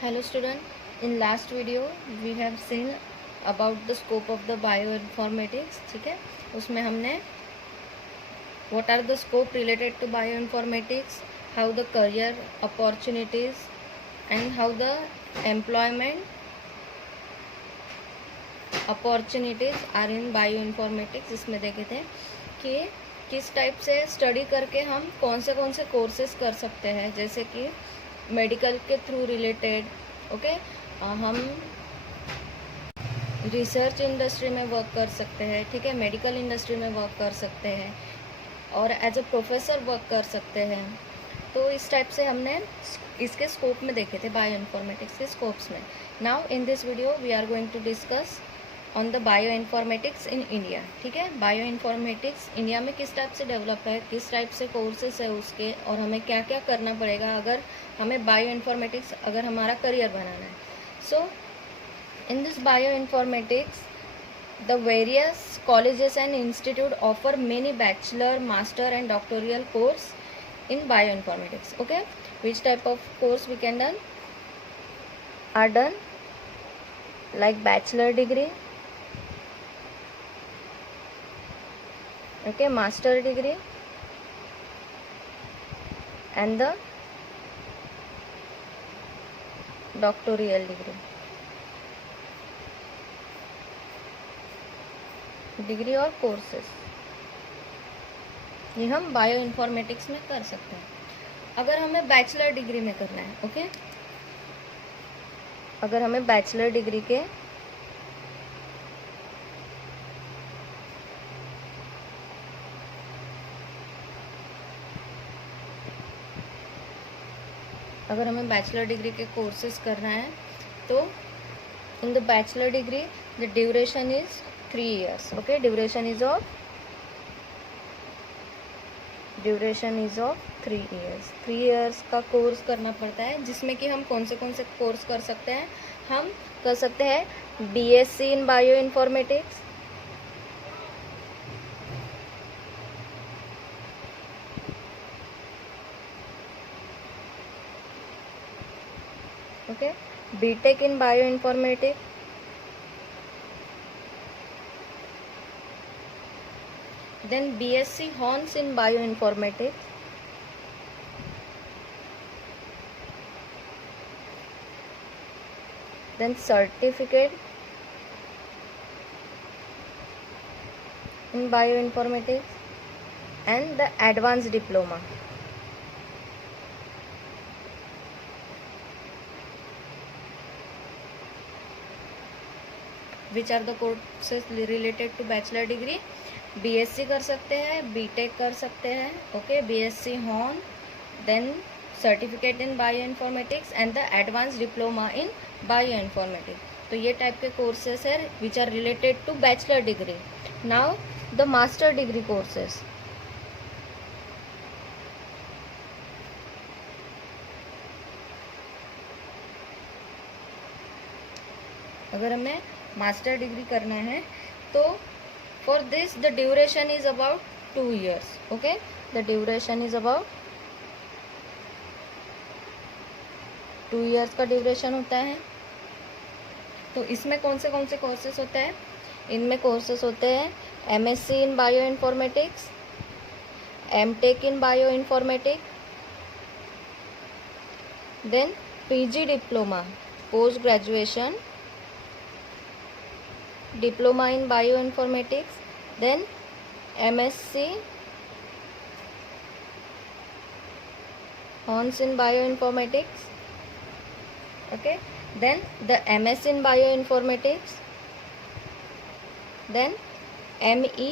Hello student, in last video we have seen about the scope of the bioinformatics. ठीक है, उसमें हमने what are the scope related to bioinformatics, how the career opportunities and how the employment opportunities are in bioinformatics. इसमें देखे थे कि किस टाइप से स्टडी करके हम कौन से कोर्सेज कर सकते हैं, जैसे कि मेडिकल के थ्रू रिलेटेड हम रिसर्च इंडस्ट्री में वर्क कर सकते हैं, ठीक है, मेडिकल इंडस्ट्री में वर्क कर सकते हैं और एज अ प्रोफेसर वर्क कर सकते हैं। तो इस टाइप से हमने इसके स्कोप में देखे थे, बायो इन्फॉर्मेटिक्स के स्कोप्स में। Now in this video we are going to discuss on the bioinformatics in India. ठीक है, बायो इन्फॉर्मेटिक्स इंडिया में किस टाइप से डेवलप है, किस टाइप से कोर्सेस है उसके, और हमें क्या क्या करना पड़ेगा अगर हमें बायो इन्फॉर्मेटिक्स अगर हमारा करियर बनाना है। So in this bioinformatics the various colleges and institute offer many bachelor, master and doctoral course in bioinformatics. Okay, which type of course we can done are done like bachelor degree, okay, master degree and the doctoral degree. Degree और कोर्सेस ये हम bio informatics में कर सकते हैं अगर हमें bachelor degree में करना है। ओके, अगर हमें बैचलर डिग्री के कोर्सेस करना है तो in the bachelor degree the duration is 3 years. Okay, duration is of 3 years. 3 years का कोर्स करना पड़ता है, जिसमें कि हम कौन से कोर्स कर सकते हैं। हम कर सकते हैं BSc in bioinformatics, okay, BTech in bioinformatics, then BSc Hons in bioinformatics, then certificate in bioinformatics and the advanced diploma. Which are the courses related to bachelor degree? BSc कर सकते हैं, BTech कर सकते हैं, okay, BSc Hons, then certificate in bioinformatics and the advance diploma in bioinformatics. तो ये type के courses है which are related to bachelor degree. Now the master degree courses. अगर हमें मास्टर डिग्री करना है तो for this the duration is about 2 years. Okay, the duration is about 2 years का ड्यूरेशन होता है। तो इसमें कौन से कोर्सेस होते हैं? इनमें कोर्सेस होते हैं MSc in bioinformatics, MTech in bioinformatics, then PG diploma, post graduation diploma in bioinformatics, then MSc Hons in bioinformatics, okay, then the MS in bioinformatics, then ME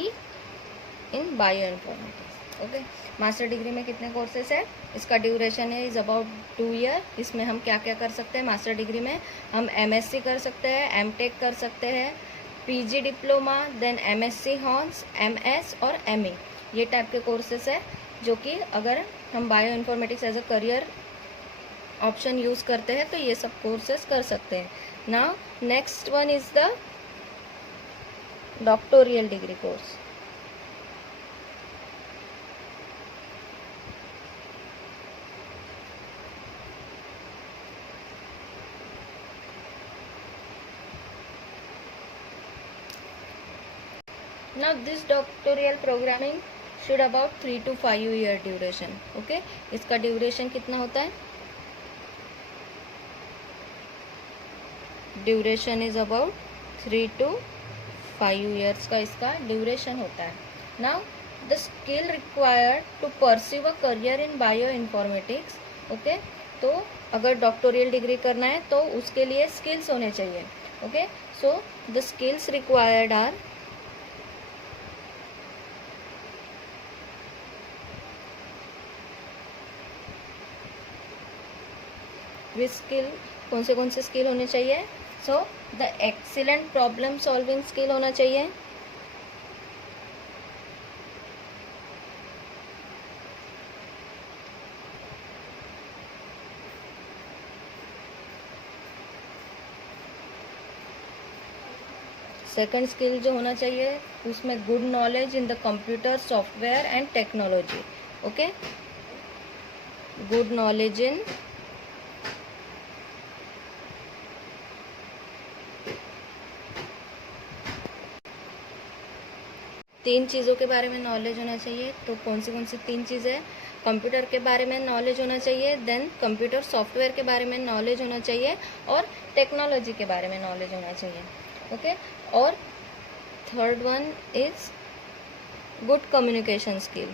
in bioinformatics. Okay, master degree में कितने कोर्सेस है? इसका ड्यूरेशन है is about 2 year। इसमें हम क्या क्या कर सकते हैं? मास्टर डिग्री में हम MSc कर सकते हैं, MTech कर सकते हैं, PG diploma, then MSc hons, MS और ME, ये टाइप के कोर्सेस है जो कि अगर हम bioinformatics as a career option use करते हैं तो ये सब कोर्सेस कर सकते हैं। Now next one is the doctoral degree course. Now this doctoral programming should about 3 to 5 year duration. Okay, इसका ड्यूरेशन कितना होता है? Duration is about 3 to 5 years का इसका ड्यूरेशन होता है. Now the skill required to pursue a career in bioinformatics. Okay, तो अगर डॉक्टोरियल डिग्री करना है तो उसके लिए स्किल्स होने चाहिए. Okay, so the skills required are which skill, कौन से स्किल होने चाहिए? So the excellent problem solving skill होना चाहिए. सेकंड स्किल जो होना चाहिए उसमें good knowledge in the computer software and technology. Okay, good knowledge in तीन चीज़ों के बारे में नॉलेज होना चाहिए. तो कौन सी 3 चीज़ें? कंप्यूटर के बारे में नॉलेज होना चाहिए, देन कंप्यूटर सॉफ्टवेयर के बारे में नॉलेज होना चाहिए, और टेक्नोलॉजी के बारे में नॉलेज होना चाहिए. ओके, और third one is good communication skill.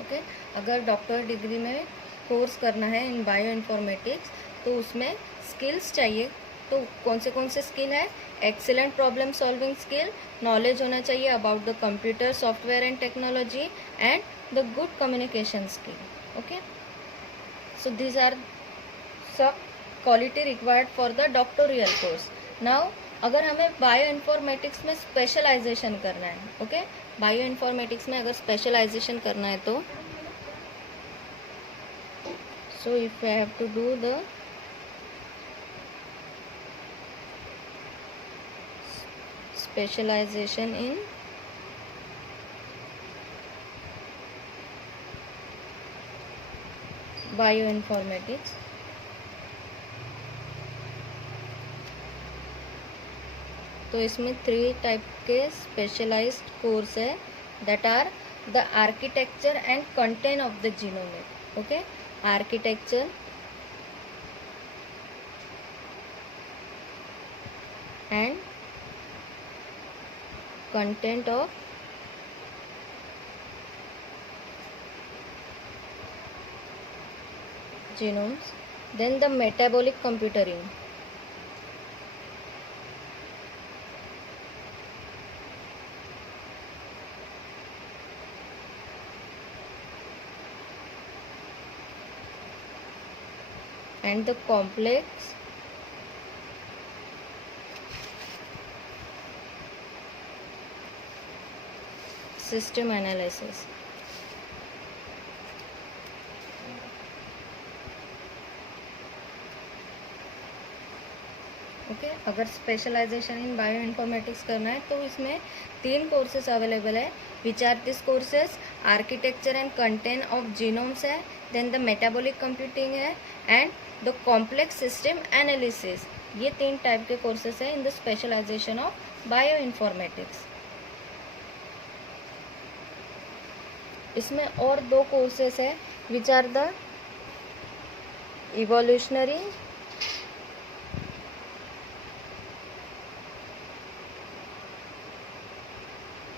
Okay, अगर डॉक्टर डिग्री में कोर्स करना है इन बायो इन्फॉर्मेटिक्स तो उसमें स्किल्स चाहिए. तो कौन से स्किल है? Excellent problem solving skill, knowledge होना चाहिए about the computer software and technology, and the good communication skill. Okay, so these are सब quality required for the doctoral course. Now अगर हमें बायो इन्फॉर्मेटिक्स में स्पेशलाइजेशन करना है, ओके, बायो इन्फॉर्मेटिक्स में अगर स्पेशलाइजेशन करना है तो so if I have to do the specialization in bioinformatics. तो इसमें 3 टाइप के स्पेशलाइज्ड कोर्स है, that are the architecture and content of the genomic. Okay, architecture and content of genomes, then the metabolic computing, and the complex system analysis. Okay, अगर specialization in bioinformatics करना है तो इसमें 3 courses available है. Which are this courses? Architecture and content of genomes है, then the metabolic computing है, and the complex system analysis. ये 3 type के कोर्सेज है in the specialization of bioinformatics. इसमें और 2 कोर्सेस है which are the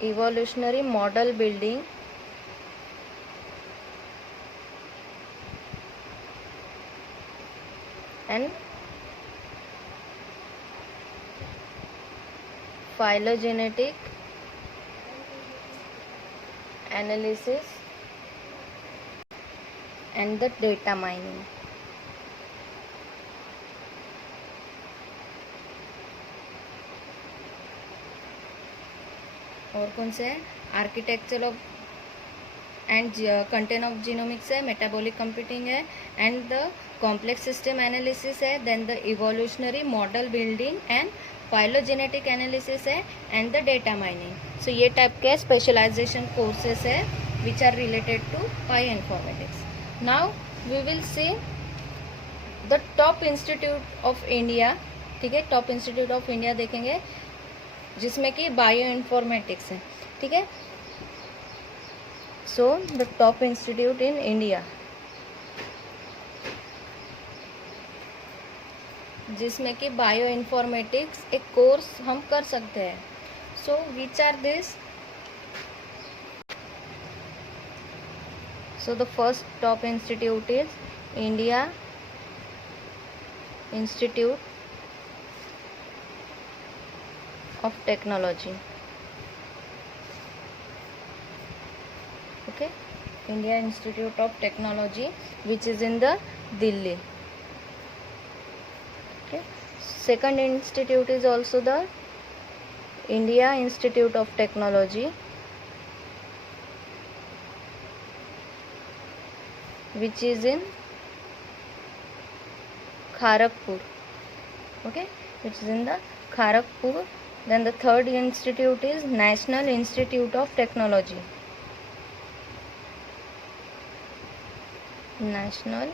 evolutionary model building and phylogenetic analysis and the data mining. और कौन से है? Architecture of and content of genomics है, मेटाबॉलिक कंप्यूटिंग है, and the complex system analysis है, then the evolutionary model building and phylogenetic analysis है, and the data mining. So ये type के स्पेशलाइजेशन कोर्सेस है which are related to bioinformatics. Now we will see the top institute of India. ठीक है, top institute of India देखेंगे जिसमें कि bio informatics है. ठीक है, so the top institute in India जिसमें कि बायो इन्फॉर्मेटिक्स एक कोर्स हम कर सकते हैं. So which are this? So the first top institute is India institute of technology. Okay, India Institute of Technology, which is in the Delhi. Okay, second institute is also the India Institute of Technology, which is in Kharagpur. Okay, which is in the Kharagpur. Then the third institute is National Institute of Technology. National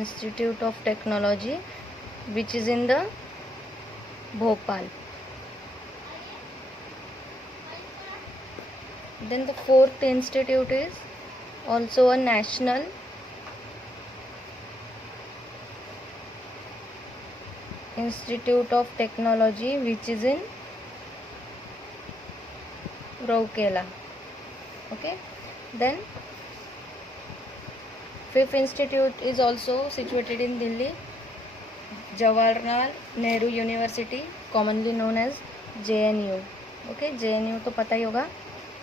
Institute of Technology, which is in the Bhopal. Then the fourth institute is also a national Institute of Technology, which is in Rourkela. Okay, then fifth institute is also situated in Delhi, Jawaharlal Nehru University, commonly known as JNU. Okay, JNU तो पता ही होगा.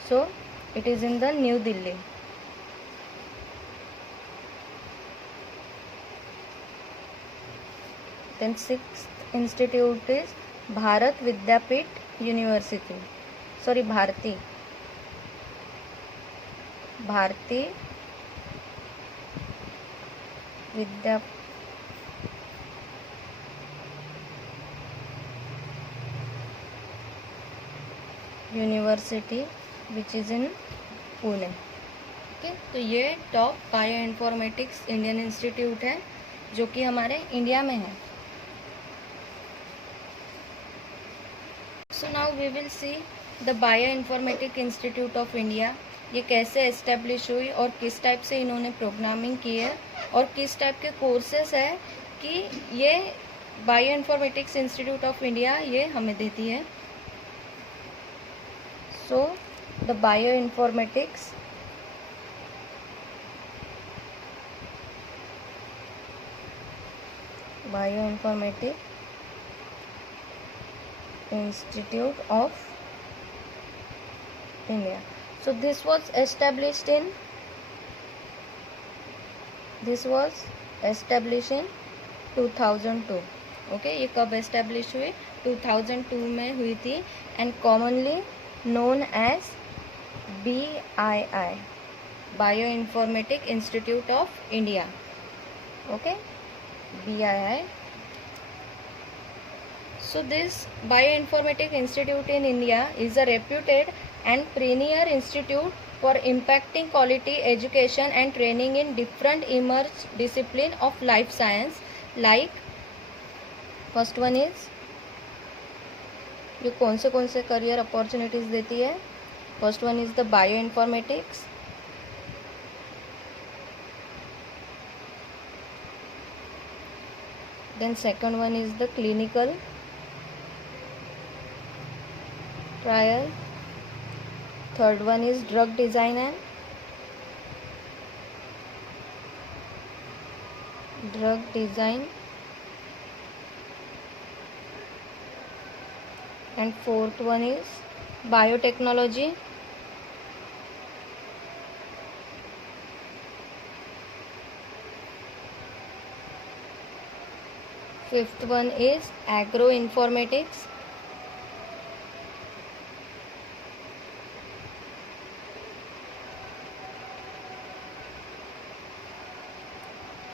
So it is in the New Delhi. Then sixth institute is Bharat Vidyapeeth University. Sorry, Bharati Vidya University, which is in Pune. Okay, तो ये top bioinformatics Indian institute है जो कि हमारे India में है. So now we will see the bioinformatic institute of India. ये कैसे एस्टेब्लिश हुई और किस टाइप से इन्होंने प्रोग्रामिंग की है और किस टाइप के कोर्सेस है कि ये bio informatics institute of India ये हमें देती है. So the bio informatics Institute of India. So this was established in 2002. Okay, ये कब एस्टेब्लिश हुई? 2002 में हुई थी and commonly known as BII, bioinformatic institute of India. Okay, BII. So this Bioinformatics Institute in India is a reputed and premier institute for impacting quality education and training in different emerging discipline of life science. Like first one is ये कौन से career opportunities देती है? First one is the Bioinformatics. Then second one is the clinical trial. Third one is drug design and fourth one is biotechnology. Fifth one is agroinformatics.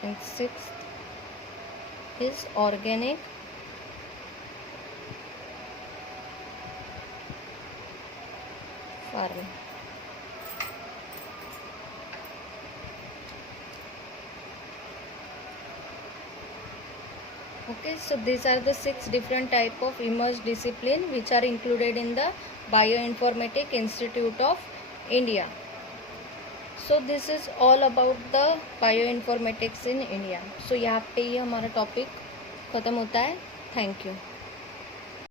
And sixth is organic farming. Okay, so these are the 6 different type of emerged discipline which are included in the Bioinformatics Institute of India. So this is all about the bioinformatics in India. So यहाँ पे ही हमारा topic ख़त्म होता है. Thank you.